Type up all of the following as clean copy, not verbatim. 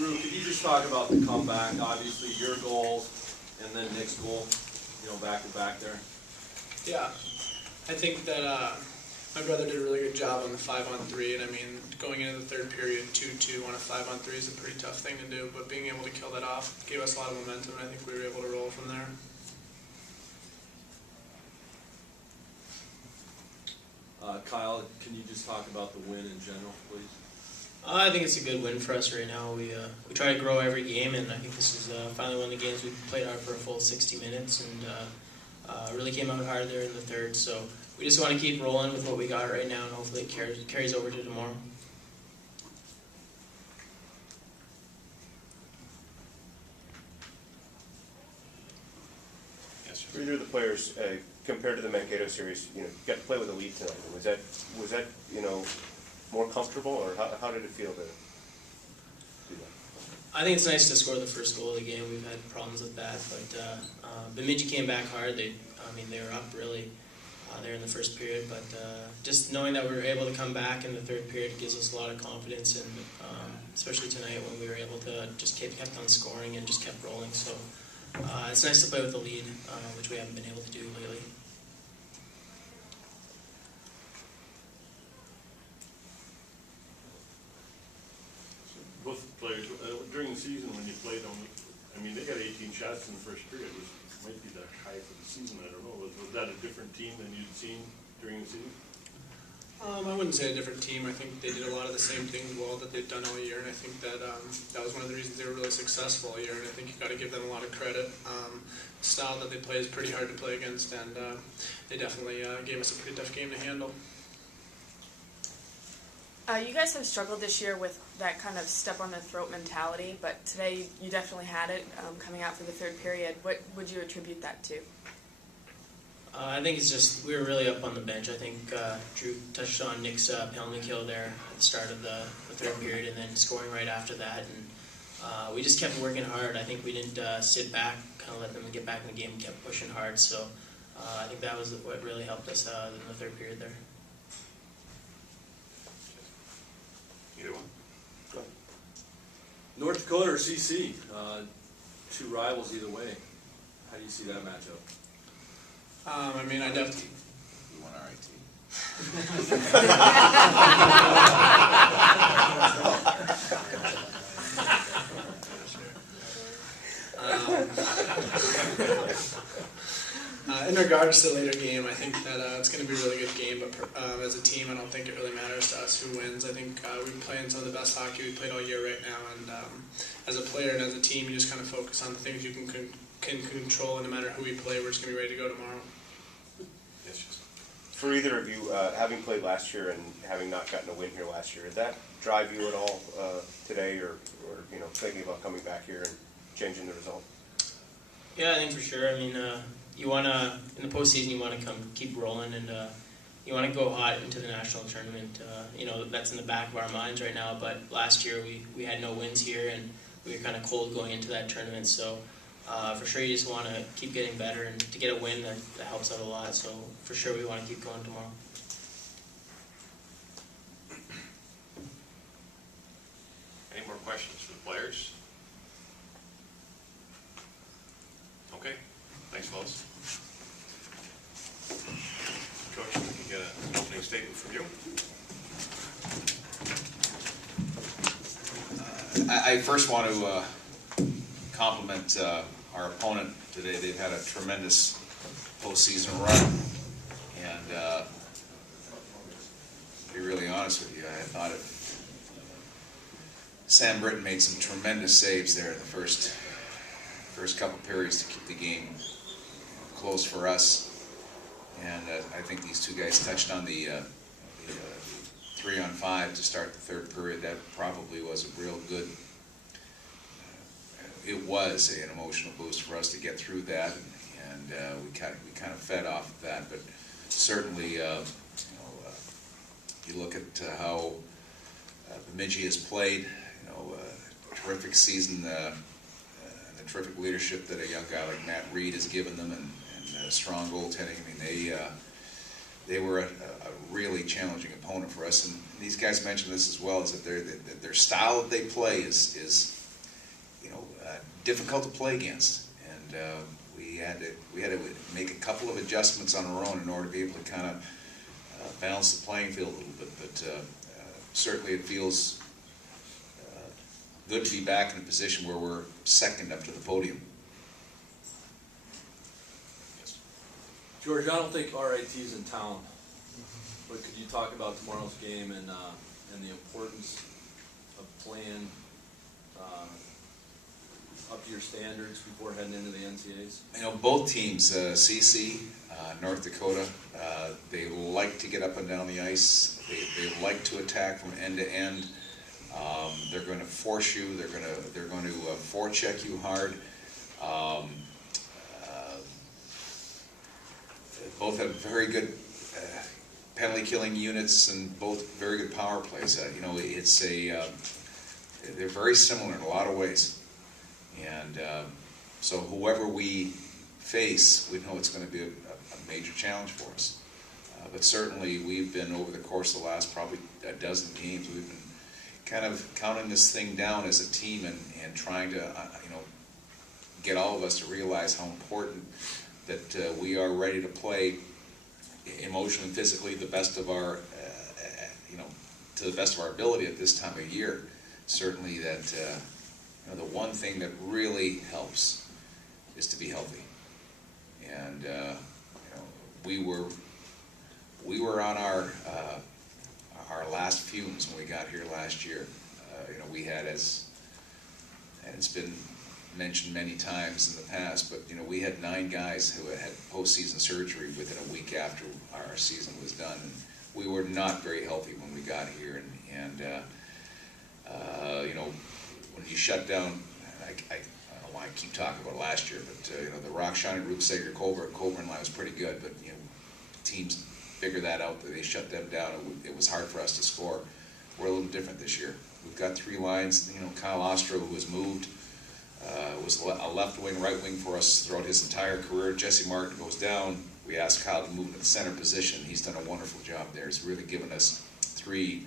Drew, could you just talk about the comeback? Obviously, your goal and then Nick's goal, back to back there. Yeah, I think that my brother did a really good job on the 5-on-3, and I mean, going into the third period, 2-2 on a 5-on-3 is a pretty tough thing to do, but being able to kill that off gave us a lot of momentum, and I think we were able to roll from there. Kyle, can you just talk about the win in general, please? I think it's a good win for us right now. We try to grow every game, and I think this is finally one of the games we played hard for a full 60 minutes, and really came out hard there in the third. So we just want to keep rolling with what we got right now, and hopefully it carries over to tomorrow. For either of the players, compared to the Mankato series, you got to play with a lead tonight. Was that more comfortable, or how did it feel to do that? I think it's nice to score the first goal of the game. We've had problems with that, but Bemidji came back hard. They were up really there in the first period, but just knowing that we were able to come back in the third period gives us a lot of confidence, and especially tonight when we were able to just kept on scoring and just kept rolling. So it's nice to play with the lead, which we haven't been able to do lately. Both players, during the season when you played them, they got 18 shots in the first period. It might be the high for the season, I don't know. Was that a different team than you'd seen during the season? I wouldn't say a different team. I think they did a lot of the same things well that they've done all year, and I think that that was one of the reasons they were really successful all year, and I think you've got to give them a lot of credit. The style that they play is pretty hard to play against, and they definitely gave us a pretty tough game to handle. You guys have struggled this year with that kind of step on the throat mentality, but today you definitely had it coming out for the third period. What would you attribute that to? I think it's just we were really up on the bench. I think Drew touched on Nick's penalty kill there at the start of the third period, and then scoring right after that. And we just kept working hard. I think we didn't sit back, kind of let them get back in the game, and kept pushing hard. So I think that was what really helped us in the third period there. Either one. North Dakota or CC, two rivals either way. How do you see that matchup? I definitely. We won our IT. In regards to the later game, I think that it's going to be a really good game, but as a team, I don't think it really matters to us who wins. I think we're playing some of the best hockey we've played all year right now, and as a player and as a team, you just kind of focus on the things you can control, and no matter who we play, we're just going to be ready to go tomorrow. For either of you, having played last year and having not gotten a win here last year, did that drive you at all today, or thinking about coming back here and changing the result? Yeah, I think for sure. You want to, in the postseason, you want to keep rolling, and you want to go hot into the national tournament. That's in the back of our minds right now, but last year we had no wins here, and we were kind of cold going into that tournament, so for sure you just want to keep getting better, and to get a win, that helps out a lot, so for sure we want to keep going tomorrow. Any more questions for the players? Okay. Thanks, fellas. Coach, we can get an opening statement from you. I first want to compliment our opponent today. They've had a tremendous postseason run, and to be really honest with you, I thought Sam Britton made some tremendous saves there in the first couple periods to keep the game close for us. And I think these two guys touched on the 3-on-5 to start the third period. That probably was a real good. It was an emotional boost for us to get through that, and we kind of fed off of that. But certainly, you look at how Bemidji has played. Terrific season. The terrific leadership that a young guy like Matt Reed has given them, and strong goaltending. They were a really challenging opponent for us. And these guys mentioned this as well, is that their style that they play is difficult to play against, and we had to make a couple of adjustments on our own in order to be able to kind of balance the playing field a little bit. But certainly it feels good to be back in a position where we're second up to the podium. George, I don't think RIT's in town, but could you talk about tomorrow's game and the importance of playing up to your standards before heading into the NCAAs? You know, both teams, CC, North Dakota, they like to get up and down the ice. They like to attack from end to end. They're going to force you. They're going to forecheck you hard. Both have very good penalty killing units and both very good power plays. You know, it's they're very similar in a lot of ways. And so whoever we face, we know it's going to be a major challenge for us. But certainly we've been, over the course of the last probably a dozen games, we've been kind of counting this thing down as a team and trying to, you know, get all of us to realize how important that we are ready to play emotionally and physically the best of our, you know, to the best of our ability at this time of year. Certainly that, you know, the one thing that really helps is to be healthy. And, you know, we were on our last fumes when we got here last year. You know, we had, as, and it's been mentioned many times in the past, but you know, we had 9 guys who had postseason surgery within a week after our season was done, and we were not very healthy when we got here. And you know, when you shut down, I don't want to keep talking about last year, but you know, the Rock Shining, Root Sager, Coburn line was pretty good, but you know, teams figured that out, that they shut them down. It was hard for us to score. We're a little different this year. We've got 3 lines. You know, Kyle Ostrow, who was moved, was a left wing, right wing for us throughout his entire career. Jesse Martin goes down. We asked Kyle to move into the center position. He's done a wonderful job there. He's really given us 3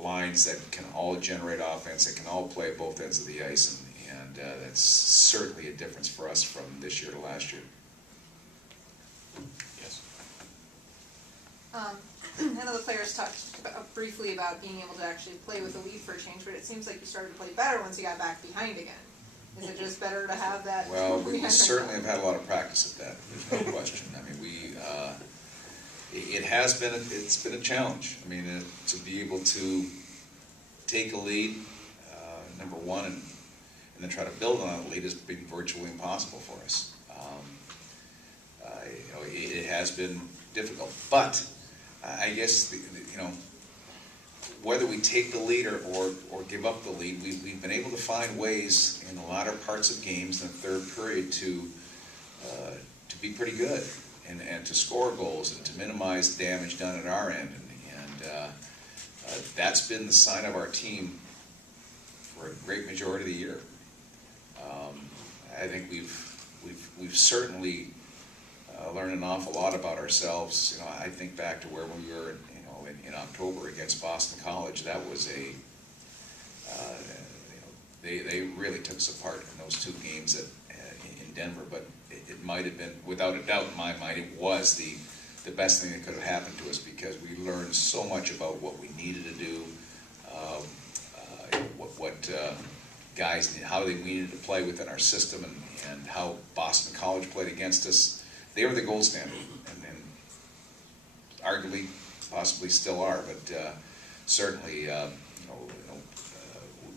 lines that can all generate offense, that can all play at both ends of the ice, and that's certainly a difference for us from this year to last year. Yes. I know the players talked briefly about being able to actually play with a lead for a change, but it seems like you started to play better once you got back behind again. Is it just better to have that? Well, we certainly have had a lot of practice at that. There's no question. I mean, it's been a challenge. I mean, to be able to take a lead, number one, and then try to build on a lead has been virtually impossible for us. You know, it has been difficult, but I guess you know, whether we take the lead or give up the lead, we've been able to find ways in the latter parts of games in the third period to be pretty good and to score goals and to minimize the damage done at our end, and that's been the sign of our team for a great majority of the year. I think we've certainly learned an awful lot about ourselves. You know, I think back to where we were, you know, in October against Boston College. That was a, you know, they really took us apart in those 2 games in Denver. But it might have been, without a doubt in my mind, it was the best thing that could have happened to us, because we learned so much about what we needed to do, what guys, how they needed to play within our system, and how Boston College played against us. They were the gold standard, and arguably, possibly still are, but certainly, you know,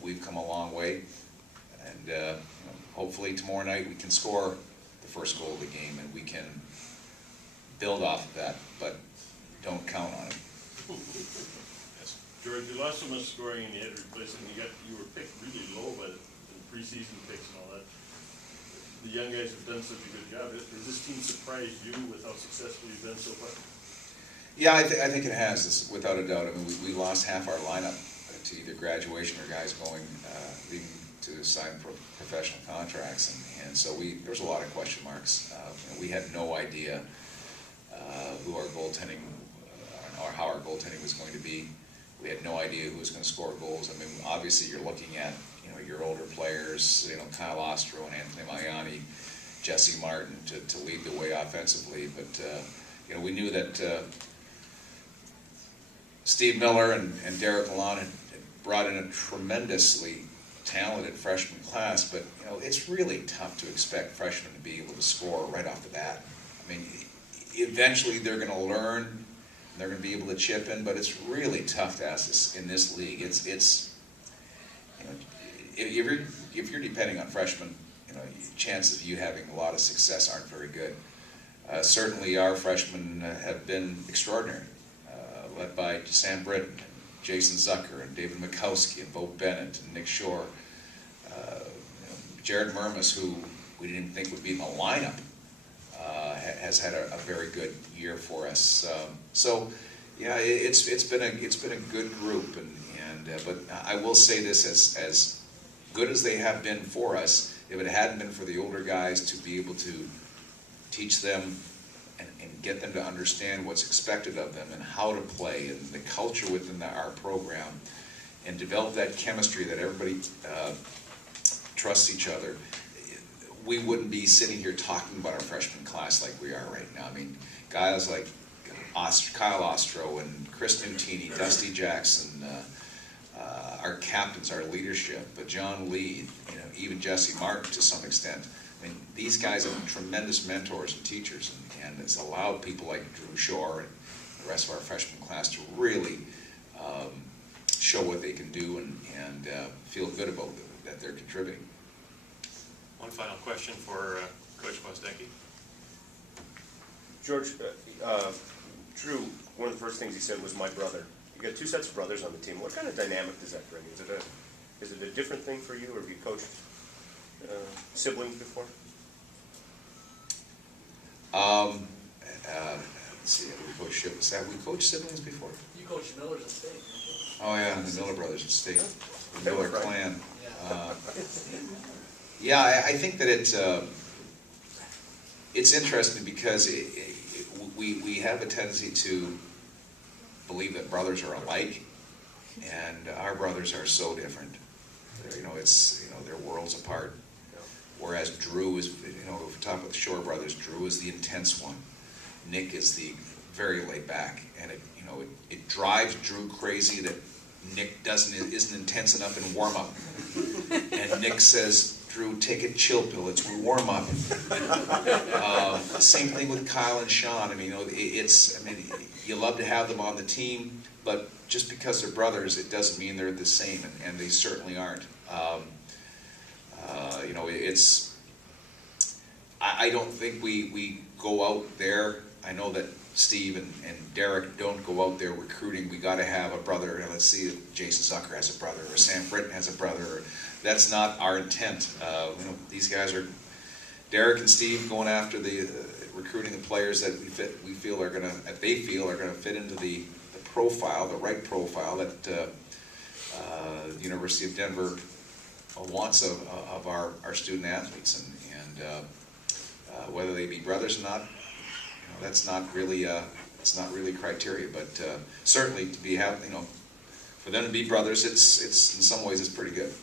we've come a long way, and you know, hopefully tomorrow night we can score the first goal of the game, and we can build off of that, but don't count on it. Yes. George, you lost so much scoring and you had to replace it, and you were picked really low by the preseason picks and all that. The young guys have done such a good job. Has this team surprised you with how successful you've been so far? Yeah, I think it has, without a doubt. I mean, we lost half our lineup to either graduation or guys going, leaving to sign professional contracts, and so there was a lot of question marks. You know, we had no idea who our goaltending or how our goaltending was going to be. We had no idea who was going to score goals. I mean, obviously you're looking at, your older players, Kyle Ostrow and Anthony Maiani, Jesse Martin to lead the way offensively. But we knew that Steve Miller and Derek Lalonde had brought in a tremendously talented freshman class, but it's really tough to expect freshmen to be able to score right off the bat. I mean, eventually they're going to learn, and they're going to be able to chip in, but it's really tough to ask this in this league. It's if you're depending on freshmen, chances of you having a lot of success aren't very good. Certainly our freshmen have been extraordinary, led by Sam Britton, Jason Zucker, and David Mikowski, and Bo Bennett, and Nick Shore. Jared Murmas, who we didn't think would be in the lineup, has had a very good year for us. So, yeah, it's been a good group, but I will say this: as good as they have been for us, if it hadn't been for the older guys to be able to teach them and get them to understand what's expected of them and how to play and the culture within our program and develop that chemistry that everybody trusts each other, we wouldn't be sitting here talking about our freshman class like we are right now. I mean, guys like Kyle Ostrow and Chris Nutini, Dusty Jackson, our captains, our leadership, but John Lee, even Jesse Martin to some extent. I mean, these guys have been tremendous mentors and teachers, and it's allowed people like Drew Shore and the rest of our freshman class to really show what they can do and feel good about that they're contributing. One final question for Coach Gwozdecky. George, Drew, one of the first things he said was my brother. You got two sets of brothers on the team. What kind of dynamic does that bring? Is it a different thing for you, or have you coached siblings before? Let's see, have we coached siblings before? You coached Millers at State. Oh yeah, the Miller brothers at State, the They Miller were right. clan. Yeah, I think that it's interesting because we have a tendency to believe that brothers are alike, and our brothers are so different. They're worlds apart. Whereas Drew is, if we're talking about the Shore brothers, Drew is the intense one. Nick is the very laid back, and it drives Drew crazy that Nick isn't intense enough in warm up. And Nick says, "Drew, take a chill pill. It's warm up." Same thing with Kyle and Sean. You love to have them on the team, but just because they're brothers, it doesn't mean they're the same, and they certainly aren't. I don't think we go out there. I know that Steve and Derek don't go out there recruiting. We got to have a brother. Let's see if Jason Zucker has a brother, or Sam Britton has a brother. That's not our intent. These guys are, Derek and Steve, going after recruiting the players that they feel are going to fit into the profile, the right profile that the University of Denver wants of our student athletes, and whether they be brothers or not, that's not really it's not really criteria. But certainly to be for them to be brothers, it's in some ways it's pretty good.